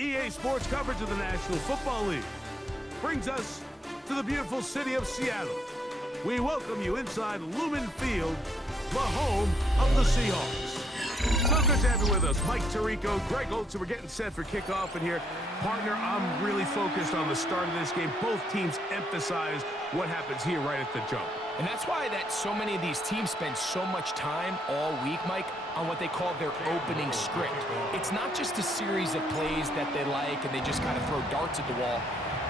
EA Sports coverage of the National Football League brings us to the beautiful city of Seattle. We welcome you inside Lumen Field, the home of the Seahawks. So good to have you with us. Mike Tirico, Greg Olsen. We're getting set for kickoff in here. Partner, I'm really focused on the start of this game. Both teams emphasize what happens here right at the jump. And that's why so many of these teams spend so much time all week, Mike, on what they call their opening script. It's not just a series of plays that they like and they just kind of throw darts at the wall.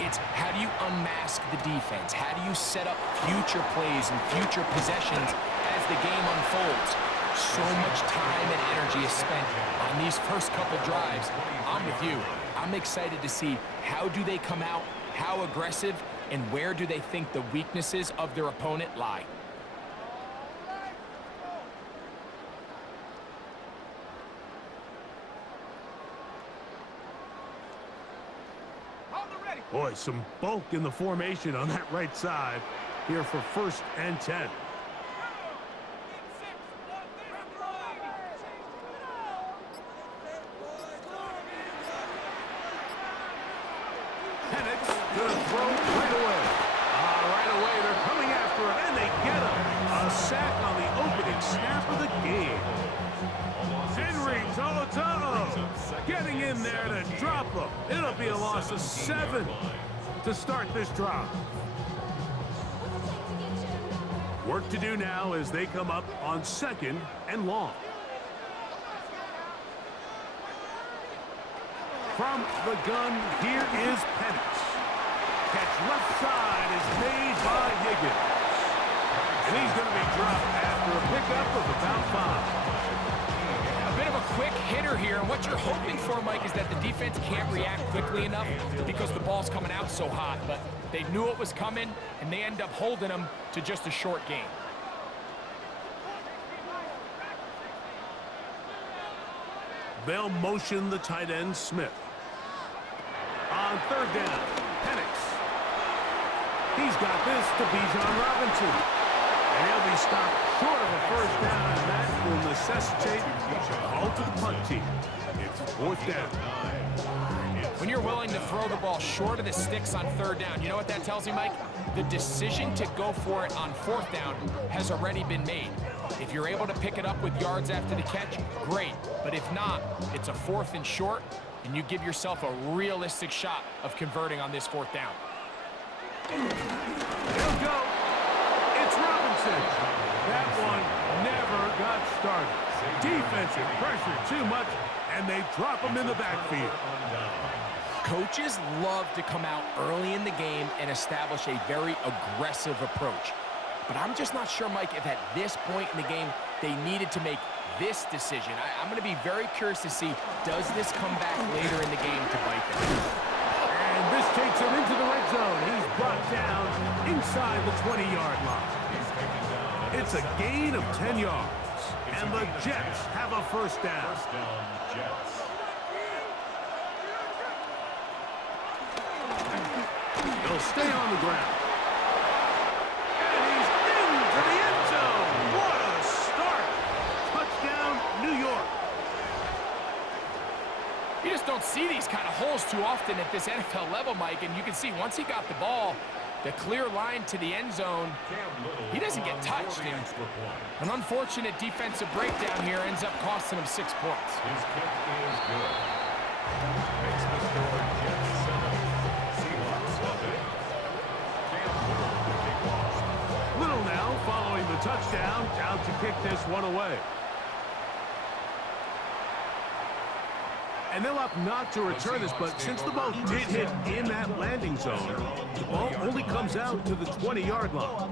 It's how do you unmask the defense? How do you set up future plays and future possessions as the game unfolds? So much time and energy is spent on these first couple drives. I'm with you. I'm excited to see how do they come out, how aggressive, and where do they think the weaknesses of their opponent lie. Boy, some bulk in the formation on that right side here for 1st and 10. Penix to throw right away. Right away, they're coming after him, and they get him. A sack on the opening snap of the game. Henry To'oTo'o getting in there to drop him. It'll be a loss of 7 to start this drive. Work to do now as they come up on 2nd and long. From the gun, here is Penix. Catch left side is made by Higgins. And he's going to be dropped after a pickup of about 5. A bit of a quick hitter here, and what you're hoping for, Mike, is that the defense can't react quickly enough because the ball's coming out so hot, but they knew it was coming, and they end up holding them to just a short gain. They'll motion the tight end, Smith. On 3rd down, Penix. He's got this to Bijan Robinson. And he'll be stopped short of a 1st down, and that will necessitate a call to the punt team. It's 4th down. When you're willing to throw the ball short of the sticks on 3rd down, you know what that tells you, Mike? The decision to go for it on 4th down has already been made. If you're able to pick it up with yards after the catch, great. But if not, it's a 4th and short, and you give yourself a realistic shot of converting on this 4th down. He'll go. It's Robinson. That one never got started. Defensive pressure too much, and they drop him in the backfield. Coaches love to come out early in the game and establish a very aggressive approach. But I'm just not sure, Mike, if at this point in the game they needed to make this decision. I'm going to be very curious to see, does this come back later in the game to bite them? And this takes him into the red zone. He's brought down inside the 20-yard line. It's a gain of 10 yards. And the Jets have a 1st down. They'll stay on the ground. And he's into the end zone. What a start. Touchdown, New York. You just don't see these kind of holes too often at this NFL level, Mike, and you can see once he got the ball, the clear line to the end zone, he doesn't get touched. And an unfortunate defensive breakdown here ends up costing him 6 points. His kick is good. Makes the score Jets 7, Seahawks nothing. Cam Little to kick off. Little now following the touchdown, out to kick this one away. And they'll opt not to return this, but since the ball did hit in that landing zone, the ball only comes out to the 20-yard line.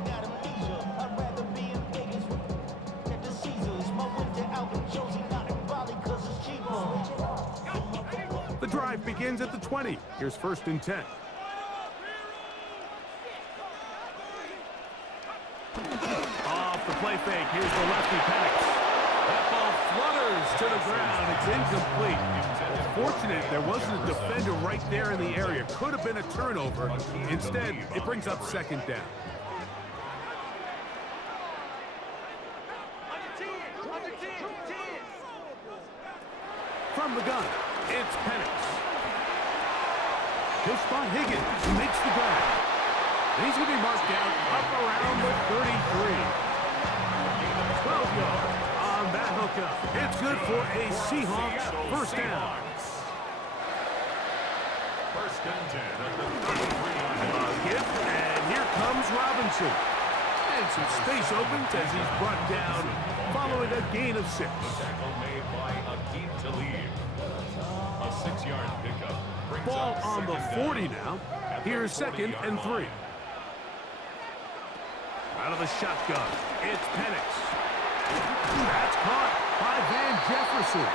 The drive begins at the 20. Here's 1st and 10. Off the play fake, here's the lefty Penix. That ball flutters to the ground. It's incomplete. Fortunate there wasn't a defender right there in the area. Could have been a turnover. Instead, it brings up 2nd down. From the gun, it's Penix. He'll spot Higgins, who makes the grab. And he's going to be marked down up around the 33. 12 yards on that hookup. It's good for a Seahawks first down. First and 10 at the 33. Gift, and here comes Robinson. And some space opens as he's brought down following a gain of 6. Tackle made by Aqib Talib. A 6-yard pickup. Ball on the 40 now. Here's second and 3. Out of the shotgun, it's Penix. That's caught by Van Jefferson.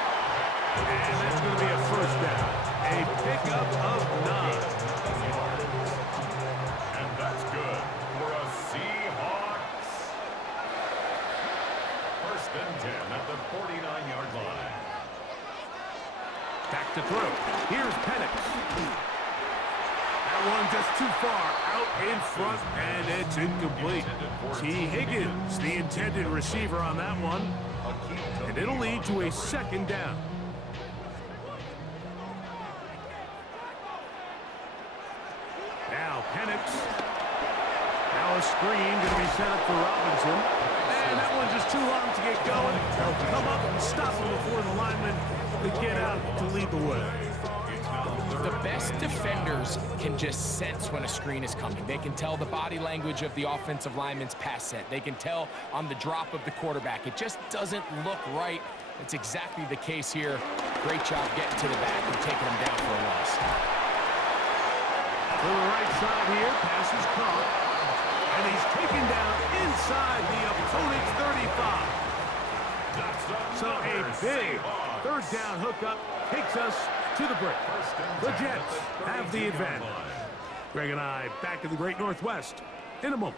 And that's going to be a first down. A pickup of 9. And that's good for a Seahawks. First and 10 at the 49-yard line. Back to throw. Here's Penix. That one just too far out in front, and it's incomplete. T. Higgins, the intended receiver on that one. And it'll lead to a second down. Now Penix. Now a screen going to be set up for Robinson. And that one's just too long to get going. They'll come up and stop him before the lineman could get out to lead the way. The best defenders can just sense when a screen is coming. They can tell the body language of the offensive lineman's pass set. They can tell on the drop of the quarterback. It just doesn't look right. It's exactly the case here. Great job getting to the back and taking him down for a loss. To the right side here, pass is caught. And he's taken down inside the opponent's 35. So a big third down hookup takes us to the break. The Jets have the advantage. Greg and I back in the Great Northwest in a moment.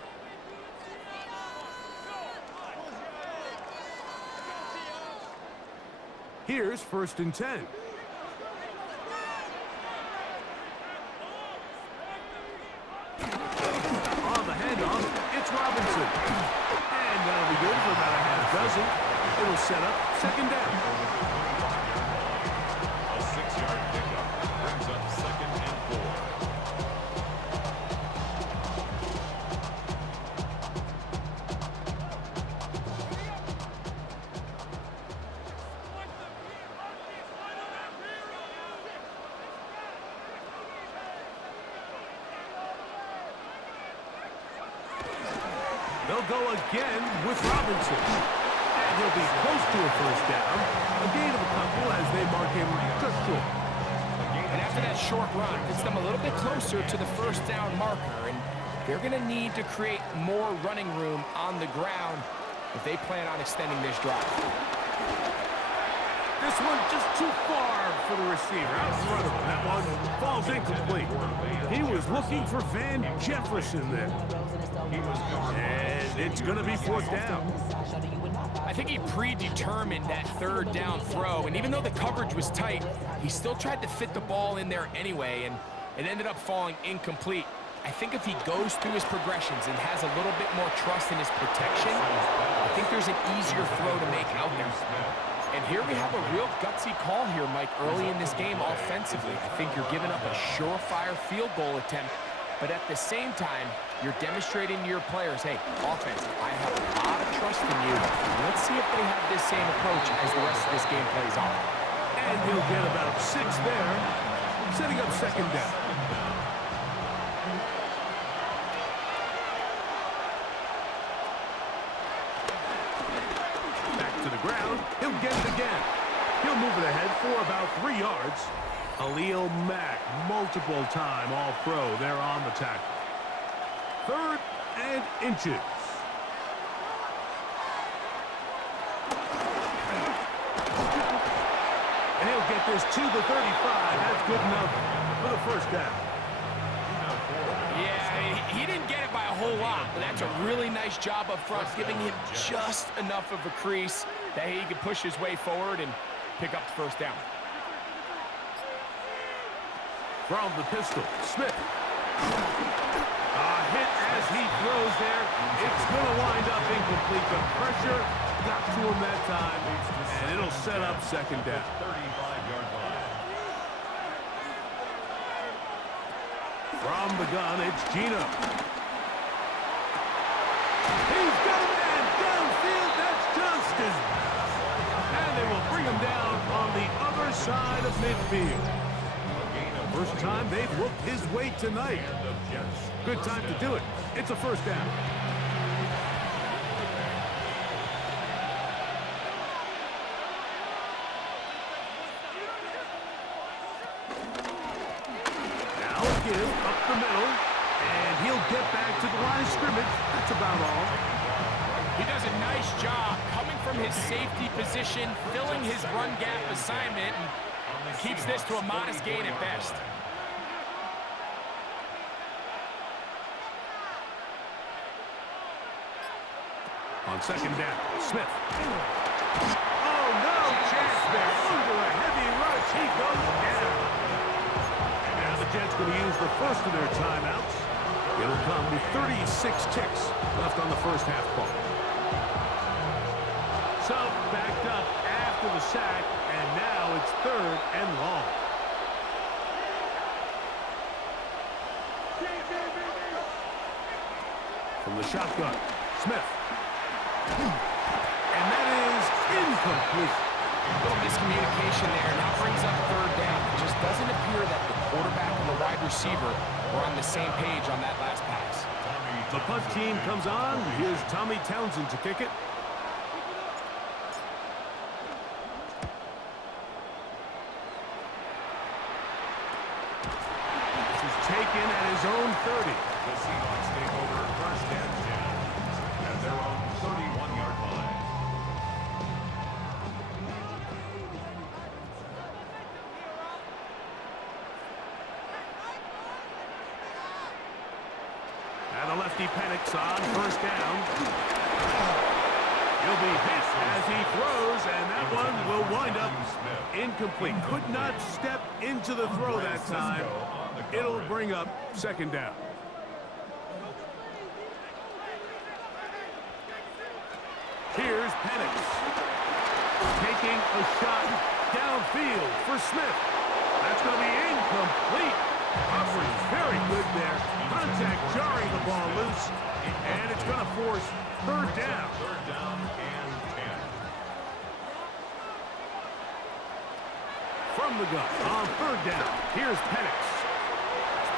Here's first and 10. On the handoff, it's Robinson. And that'll be good for about a half dozen. It'll set up second down. A 6-yard pickup brings up second and 4. They'll go again with Robinson. And he'll be close to a first down. A gain of a couple as they mark him just short. And after that short run, gets them a little bit closer to the first down marker. And they're going to need to create more running room on the ground if they plan on extending this drive. This one just too far for the receiver. Out in front of him. That one falls incomplete. He was looking for Van Jefferson there. And it's going to be fourth down. I think he predetermined that third down throw, and even though the coverage was tight, he still tried to fit the ball in there anyway, and it ended up falling incomplete. I think if he goes through his progressions and has a little bit more trust in his protection, I think there's an easier throw to make out there. And here we have a real gutsy call here, Mike, early in this game offensively. I think you're giving up a surefire field goal attempt, but at the same time, you're demonstrating to your players, hey, offense, I have a lot of trust in you. Let's see if they have this same approach as the rest of this game plays on. And he'll get about 6 there, setting up second down. Back to the ground. He'll get it again. He'll move it ahead for about 3 yards. Khalil Mack, multiple time All-Pro there on the tackle. Third and inches. And he'll get this to the 35. That's good enough for the first down. Yeah, he didn't get it by a whole lot, but that's a really nice job up front, giving him just enough of a crease that he could push his way forward and pick up the first down. From the pistol, Smith. A hit as he throws there. It's going to wind up incomplete. The pressure got to him that time, and it'll set up second down. 35-yard line. From the gun, it's Gino. He's got a man downfield. That's Johnston. And they will bring him down on the other side of midfield. First time they've looked his way tonight. Good time to do it. It's a first down. Now a give up the middle, and he'll get back to the line of scrimmage. That's about all. He does a nice job coming from his safety position, filling his run gap assignment, and keeps this to a modest gain at best. On second down, Smith. Oh, no chance there. Under a heavy rush, he goes down. Now the Jets going to use the first of their timeouts. It'll come with 36 ticks left on the first half clock. So backed up after the sack, and now it's third and long. From the shotgun, Smith. And that is incomplete. A little miscommunication there. Now brings up third down. It just doesn't appear that the quarterback and the wide receiver were on the same page on that last pass. The punt team comes on. Here's Tommy Townsend to kick it. This is taken at his own 30. The Seahawks take over first and 10 at their own 31-yard line. And the lefty Penix on first down. He'll be hit as he throws, and that one will wind up incomplete. Could not step into the throw that time. It'll bring up second down. Here's Penix. Taking a shot downfield for Smith. That's going to be incomplete. Humphrey's very good there. Contact jarring the ball loose. And it's going to force third down. Third down and 10. From the gun on third down. Here's Penix.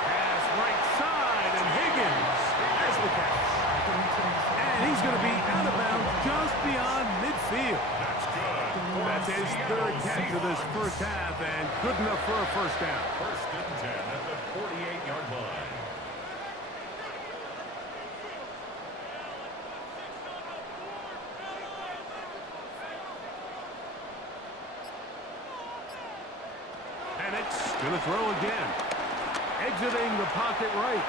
Pass right side, and Higgins has the catch. And he's going to be out of bounds just beyond midfield. That's good. That's his third catch of this first half, and good enough for a first down. First and 10 at the 48-yard line. Penix going to throw again. Exiting the pocket right.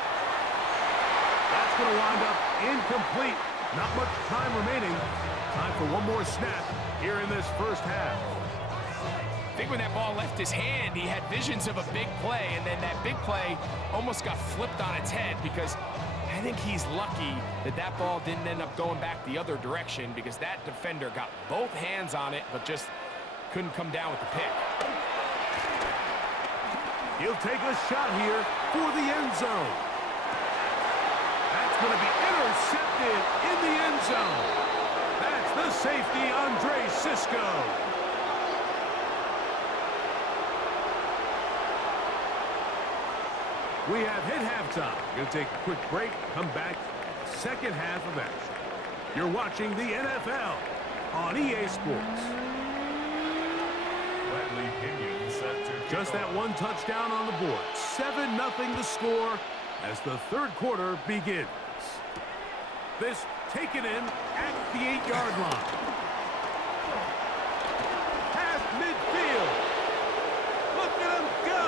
That's going to wind up incomplete. Not much time remaining. Time for one more snap here in this first half. I think when that ball left his hand, he had visions of a big play, and then that big play almost got flipped on its head because I think he's lucky that that ball didn't end up going back the other direction because that defender got both hands on it but just couldn't come down with the pick. He'll take a shot here for the end zone. That's going to be intercepted in the end zone. That's the safety, Andre Cisco. We have hit halftime. Going to take a quick break. Come back. Second half of action. You're watching the NFL on EA Sports. Bradley Pinion set to Just that one touchdown on the board. 7-0 the score as the third quarter begins. This taken in at the 8-yard line. Past midfield. Look at him go.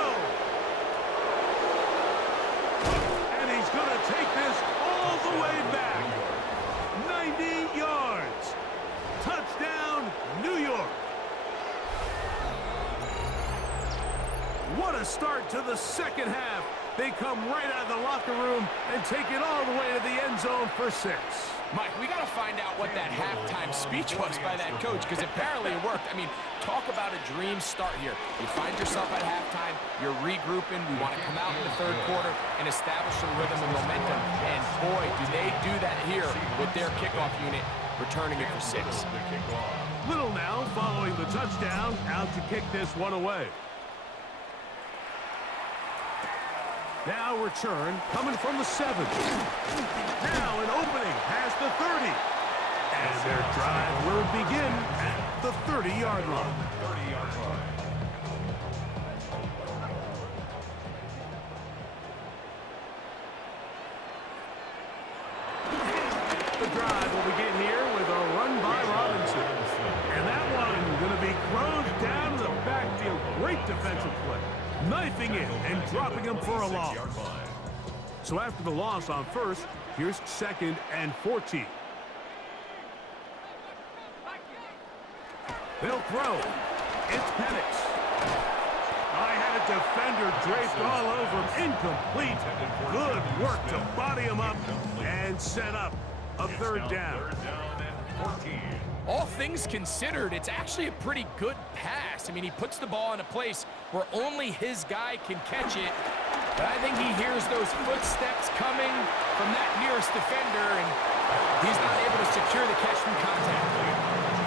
And he's going to take this all the way back. 90 yards. Touchdown, New York. What a start to the second half They come right out of the locker room and take it all the way to the end zone for 6. Mike, we got to find out what that halftime speech was by that coach, because apparently it worked. I mean, talk about a dream start here. You find yourself at halftime, you're regrouping, we want to come out in the third quarter and establish some rhythm and momentum. And boy, do they do that here with their kickoff unit, returning it for 6. Little now following the touchdown, out to kick this one away. Now return coming from the 7. Now an opening past the 30. And their drive will begin at the 30-yard line. 30-yard line. The drive will begin here with a run by Robinson. And that one going to be thrown down to the backfield. Great defensive play. Knifing in and dropping him for a loss. So after the loss on first, here's 2nd and 14. They'll throw. It's Penix. I had a defender draped all over him. Incomplete. Good work to body him up and set up a third down. 3rd down and 14. All things considered, it's actually a pretty good pass. I mean, he puts the ball in a place where only his guy can catch it. But I think he hears those footsteps coming from that nearest defender, and he's not able to secure the catch from contact.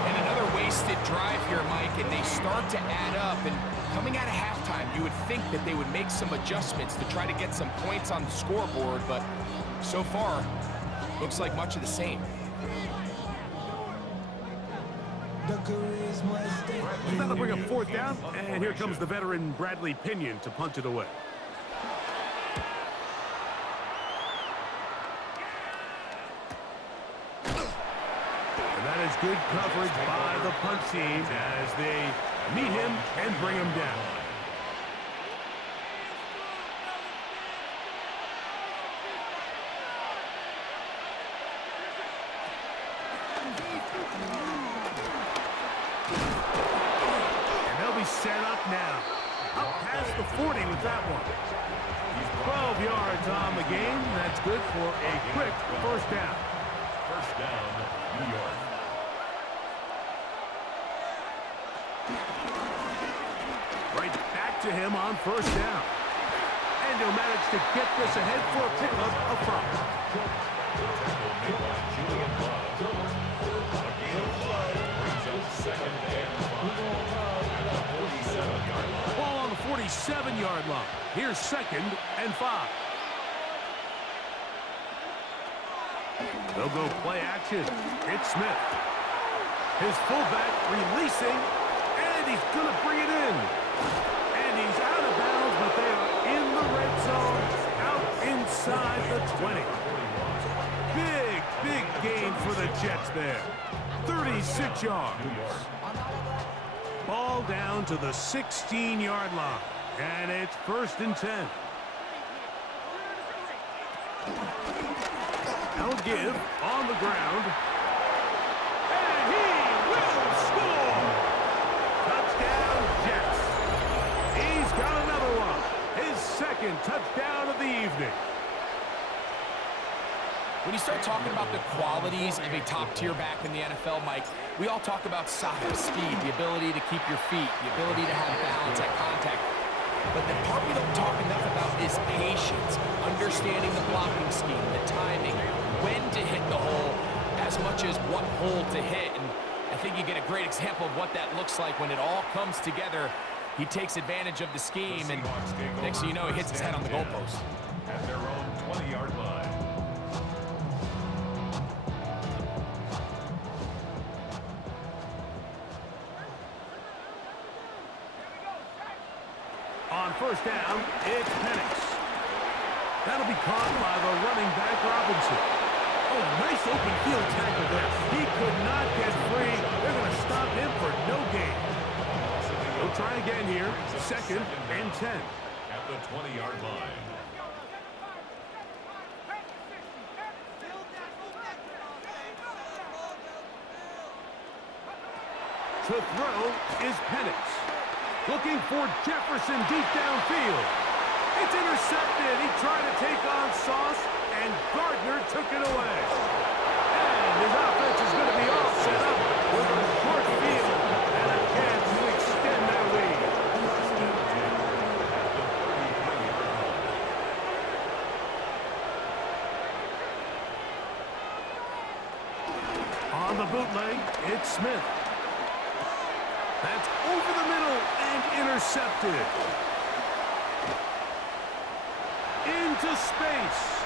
And another wasted drive here, Mike, and they start to add up. And coming out of halftime, you would think that they would make some adjustments to try to get some points on the scoreboard, but so far, looks like much of the same. That'll bring up 4th down, and here comes the veteran Bradley Pinion to punt it away. And that is good coverage by the punt team as they meet him and bring him down. Set up now. Up past the 40 with that one. 12 yards on the game. That's good for a quick first down. 1st down, New York. Right back to him on 1st down. And he'll manage to get this ahead for a pickup up front. Tackle made by Julian Love. A gain of 5 brings up 2nd and 5. Ball on the 47-yard line. Here's 2nd and 5. They'll go play action. It's Smith. His fullback releasing, and he's going to bring it in. And he's out of bounds, but they are in the red zone, out inside the 20. Big gain for the Jets there. 36 yards. Ball down to the 16-yard line, and it's 1st and 10. They'll give on the ground, and he will score! Touchdown, Jets. He's got another one, his 2nd touchdown of the evening. When you start talking about the qualities of a top-tier back in the NFL, Mike, we all talk about size, speed, the ability to keep your feet, the ability to have balance at contact. But the part we don't talk enough about is patience, understanding the blocking scheme, the timing, when to hit the hole, as much as what hole to hit. And I think you get a great example of what that looks like when it all comes together. He takes advantage of the scheme, and next thing you know, he hits his head on the goalpost. At their own 20-yard line. On 1st down, it's Penix. That'll be caught by the running back, Robinson. Oh, nice open field tackle there. He could not get free. They're going to stop him for no gain. We'll try again here. 2nd and 10. At the 20-yard line. To throw is Penix. Looking for Jefferson deep downfield. It's intercepted. He tried to take on Sauce, and Gardner took it away. And his offense is going to be all set up with a short field and a chance to extend their lead. On the bootleg, it's Smith. That's over the middle and intercepted. Into space.